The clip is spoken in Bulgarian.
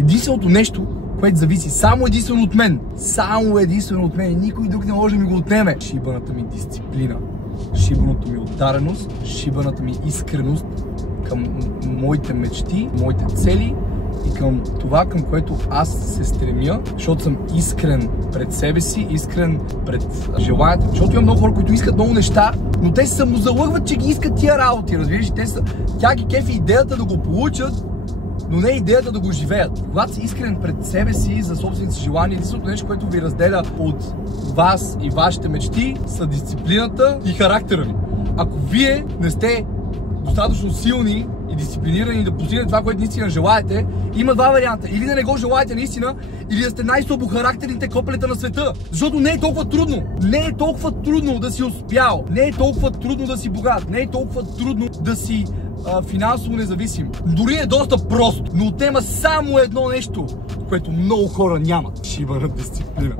Единственото нещо, което зависи само единствено от мен, само единствено от мен, никой друг не може да ми го отнеме. Шибаната ми дисциплина, шибаната ми отдареност, шибаната ми искреност към моите мечти, моите цели и към това, към което аз се стремя, защото съм искрен пред себе си, искрен пред желанията. Защото има много хора, които искат много неща, но те се самозалъгват, че ги искат тия работи, разбираш? Тя ги кефи идеята да го получат, но не идеята да го живеят. Когато си искрен пред себе си за собствените си желания, единственото нещо, което ви разделя от вас и вашите мечти, са дисциплината и характера ви. Ако вие не сте достатъчно силни и дисциплинирани да постигнете това, което наистина желаете, има два варианта. Или да не го желаете наистина, или да сте най-слабохарактерните копелета на света. Защото не е толкова трудно. Не е толкова трудно да си успял. Не е толкова трудно да си богат. Не е толкова трудно да си финансово независим. Дори е доста просто, но отнема само едно нещо, което много хора нямат. Шибана дисциплина.